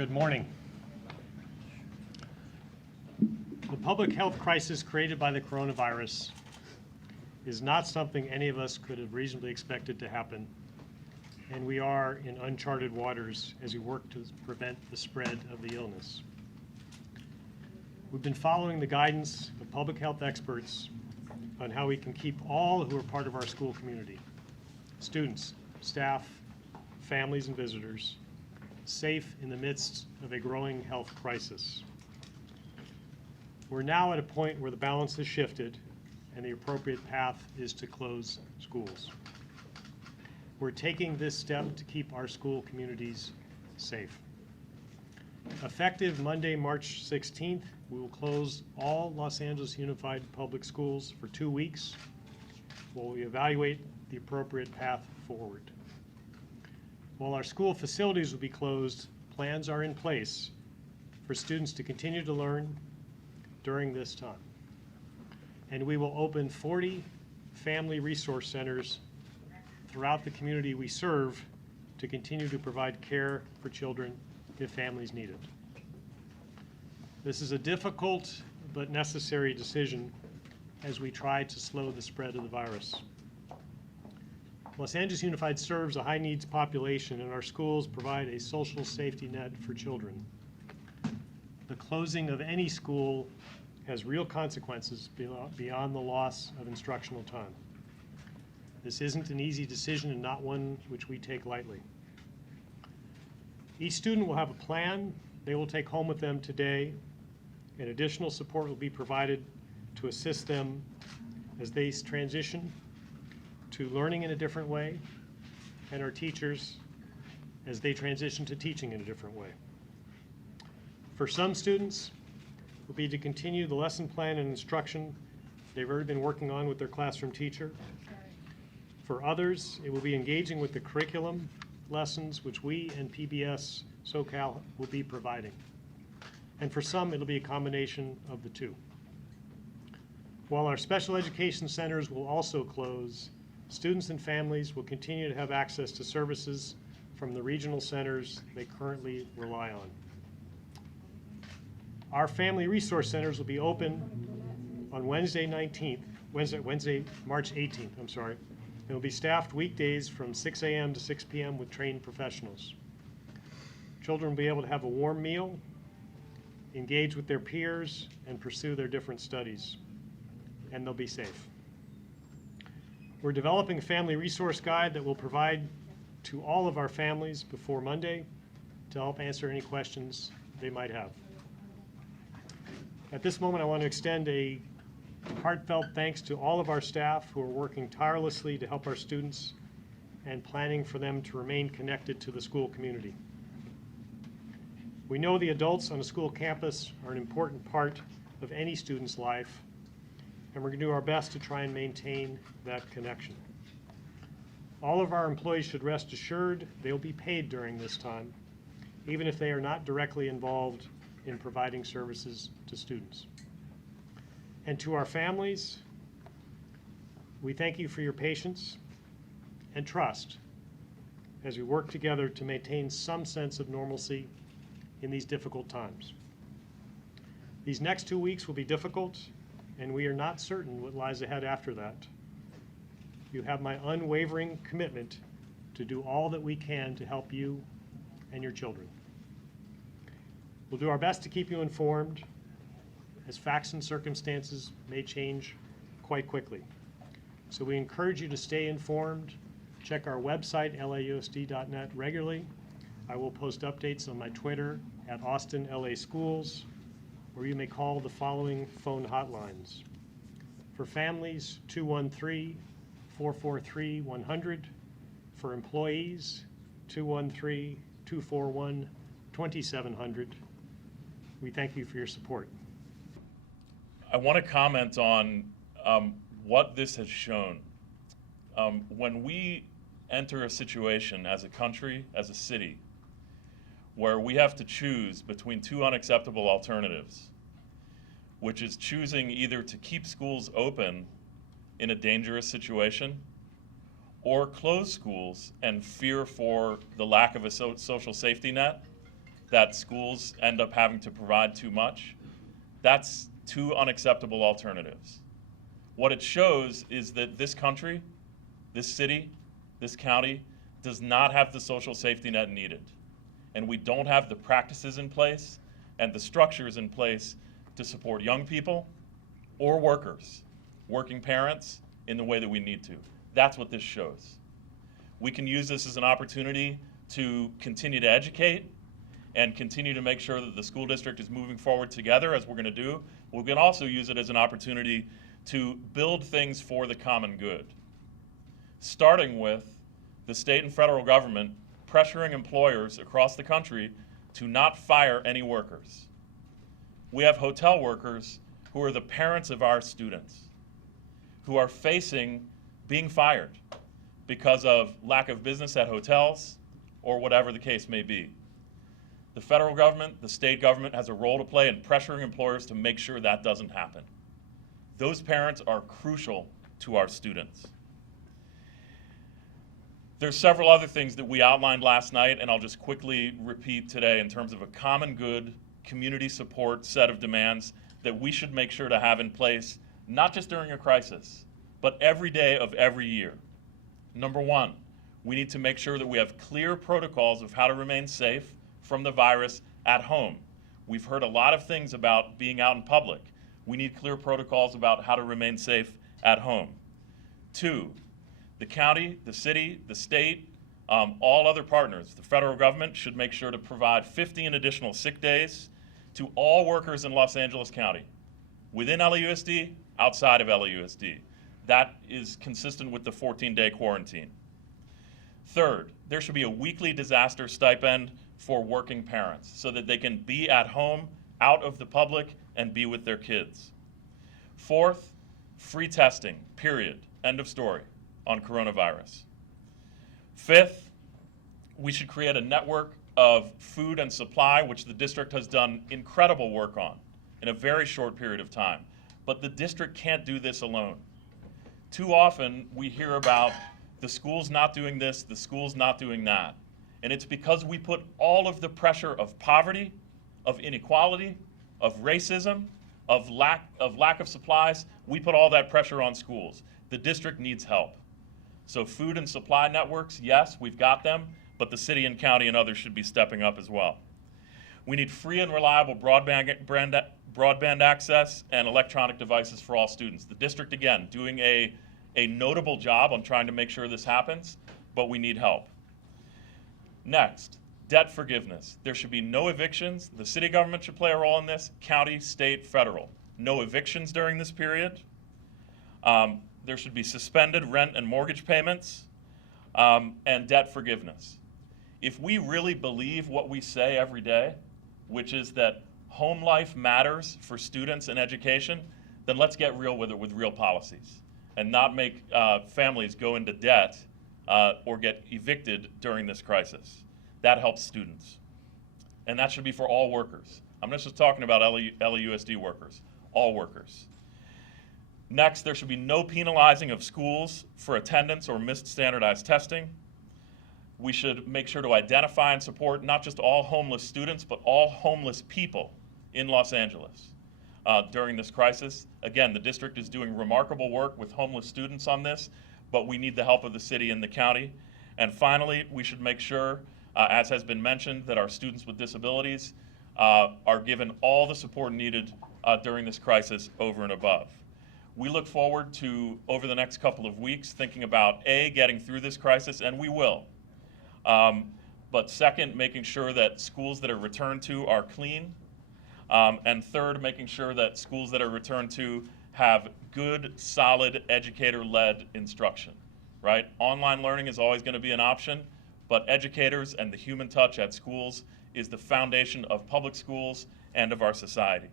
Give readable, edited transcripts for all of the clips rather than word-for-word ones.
Good morning. The public health crisis created by the coronavirus is not something any of us could have reasonably expected to happen, and we are in uncharted waters as we work to prevent the spread of the illness. We've been following the guidance of public health experts on how we can keep all who are part of our school community, students, staff, families, and visitors, safe in the midst of a growing health crisis. We're now at a point where the balance has shifted and the appropriate path is to close schools. We're taking this step to keep our school communities safe. Effective Monday, March 16th, we will close all Los Angeles Unified Public Schools for 2 weeks while we evaluate the appropriate path forward. While our school facilities will be closed, plans are in place for students to continue to learn during this time. And we will open 40 family resource centers throughout the community we serve to continue to provide care for children if families need it. This is a difficult but necessary decision as we try to slow the spread of the virus. Los Angeles Unified serves a high-needs population, and our schools provide a social safety net for children. The closing of any school has real consequences beyond the loss of instructional time. This isn't an easy decision and not one which we take lightly. Each student will have a plan they will take home with them today, and additional support will be provided to assist them as they transition to learning in a different way, and our teachers as they transition to teaching in a different way. For some students, it will be to continue the lesson plan and instruction they've already been working on with their classroom teacher. For others, it will be engaging with the curriculum lessons which we and PBS SoCal will be providing. And for some, it'll be a combination of the two. While our special education centers will also close, students and families will continue to have access to services from the regional centers they currently rely on. Our family resource centers will be open on Wednesday, March 18th, and will be staffed weekdays from 6 a.m. to 6 p.m. with trained professionals. Children will be able to have a warm meal, engage with their peers, and pursue their different studies, and they'll be safe. We're developing a family resource guide that we'll provide to all of our families before Monday to help answer any questions they might have. At this moment, I want to extend a heartfelt thanks to all of our staff who are working tirelessly to help our students and planning for them to remain connected to the school community. We know the adults on a school campus are an important part of any student's life, and we're going to do our best to try and maintain that connection. All of our employees should rest assured they'll be paid during this time, even if they are not directly involved in providing services to students. And to our families, we thank you for your patience and trust as we work together to maintain some sense of normalcy in these difficult times. These next 2 weeks will be difficult, and we are not certain what lies ahead after that. You have my unwavering commitment to do all that we can to help you and your children. We'll do our best to keep you informed, as facts and circumstances may change quite quickly. So we encourage you to stay informed. Check our website, lausd.net, regularly. I will post updates on my Twitter at Austin LA Schools, or you may call the following phone hotlines. For families, 213-443-100. For employees, 213-241-2700. We thank you for your support. I want to comment on what this has shown. When we enter a situation as a country, as a city, where we have to choose between two unacceptable alternatives, which is choosing either to keep schools open in a dangerous situation or close schools and fear for the lack of a social safety net, that schools end up having to provide too much. That's two unacceptable alternatives. What it shows is that this country, this city, this county does not have the social safety net needed. And we don't have the practices in place and the structures in place to support young people or workers, working parents, in the way that we need to. That's what this shows. We can use this as an opportunity to continue to educate and continue to make sure that the school district is moving forward together, as we're going to do. We can also use it as an opportunity to build things for the common good, starting with the state and federal government pressuring employers across the country to not fire any workers. We have hotel workers who are the parents of our students who are facing being fired because of lack of business at hotels or whatever the case may be. The federal government, the state government has a role to play in pressuring employers to make sure that doesn't happen. Those parents are crucial to our students. There's several other things that we outlined last night, and I'll just quickly repeat today in terms of a common good, community support set of demands that we should make sure to have in place, not just during a crisis, but every day of every year. Number one, we need to make sure that we have clear protocols of how to remain safe from the virus at home. We've heard a lot of things about being out in public. We need clear protocols about how to remain safe at home. Two, the county, the city, the state, all other partners, the federal government should make sure to provide 15 additional sick days to all workers in Los Angeles County, within LAUSD, outside of LAUSD. That is consistent with the 14-day quarantine. Third, there should be a weekly disaster stipend for working parents so that they can be at home, out of the public, and be with their kids. Fourth, free testing, period, end of story, on coronavirus. Fifth, we should create a network of food and supply, which the district has done incredible work on in a very short period of time. But the district can't do this alone. Too often we hear about the school's not doing this, the school's not doing that. And it's because we put all of the pressure of poverty, of inequality, of racism, of lack of supplies, we put all that pressure on schools. The district needs help. So food and supply networks, yes, we've got them, but the city and county and others should be stepping up as well. We need free and reliable broadband access and electronic devices for all students. The district, again, doing a notable job on trying to make sure this happens, but we need help. Next, debt forgiveness. There should be no evictions. The city government should play a role in this, county, state, federal. No evictions during this period. There should be suspended rent and mortgage payments, and debt forgiveness. If we really believe what we say every day, which is that home life matters for students and education, then let's get real with it with real policies and not make families go into debt or get evicted during this crisis. That helps students. And that should be for all workers. I'm not just talking about LAUSD workers, all workers. Next, there should be no penalizing of schools for attendance or missed standardized testing. We should make sure to identify and support not just all homeless students, but all homeless people in Los Angeles during this crisis. Again, the district is doing remarkable work with homeless students on this, but we need the help of the city and the county. And finally, we should make sure, as has been mentioned, that our students with disabilities are given all the support needed during this crisis over and above. We look forward to, over the next couple of weeks, thinking about A, getting through this crisis, and we will. But second, making sure that schools that are returned to are clean. And third, making sure that schools that are returned to have good, solid, educator-led instruction, right? Online learning is always going to be an option, but educators and the human touch at schools is the foundation of public schools and of our society.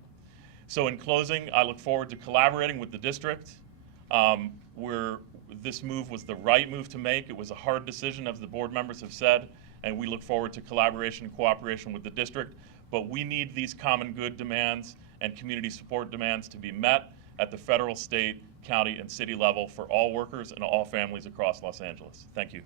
So in closing, I look forward to collaborating with the district. This move was the right move to make. It was a hard decision, as the board members have said, and we look forward to collaboration and cooperation with the district. But we need these common good demands and community support demands to be met at the federal, state, county, and city level for all workers and all families across Los Angeles. Thank you.